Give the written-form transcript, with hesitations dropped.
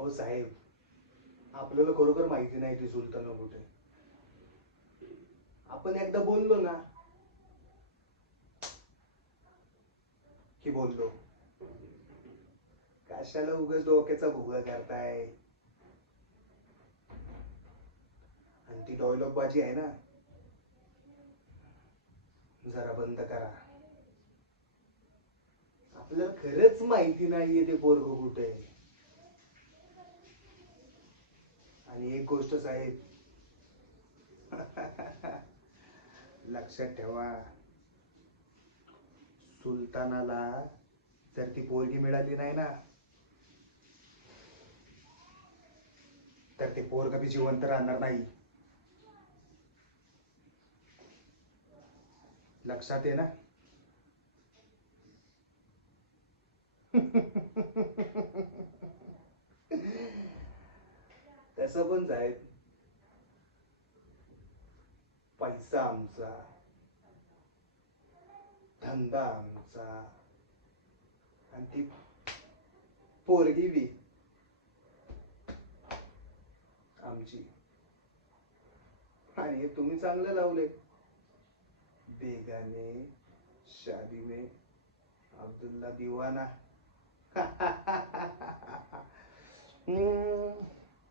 हो साहेब, आपल्याला खरोखर माहिती नाही ती सुलताना कुठे. आपण एकदा बोललो ना की बोललो. कशाला उगाच डोक्याचा भुगा करताय. आणि ती डायलॉग बाजी आहे ना, जरा बंद करा. आपल्याला खरंच माहिती नाहीये ते पोरग कुठे आहे. आणि एक गोष्ट साहेब, लक्षात ठेवा, सुलतानाला जर ती पोरगी मिळाली नाही ना, तर ते पोरग बी जिवंत राहणार नाही. लक्षात आहे ना? तसं पण साहेब, पैसा आमचा, धंदा आमचा, आणि ती पोरगी बी आमची. आणि हे तुम्ही चांगलं लावले. बेगाने शादी में अब्दुल्ला दीवाना.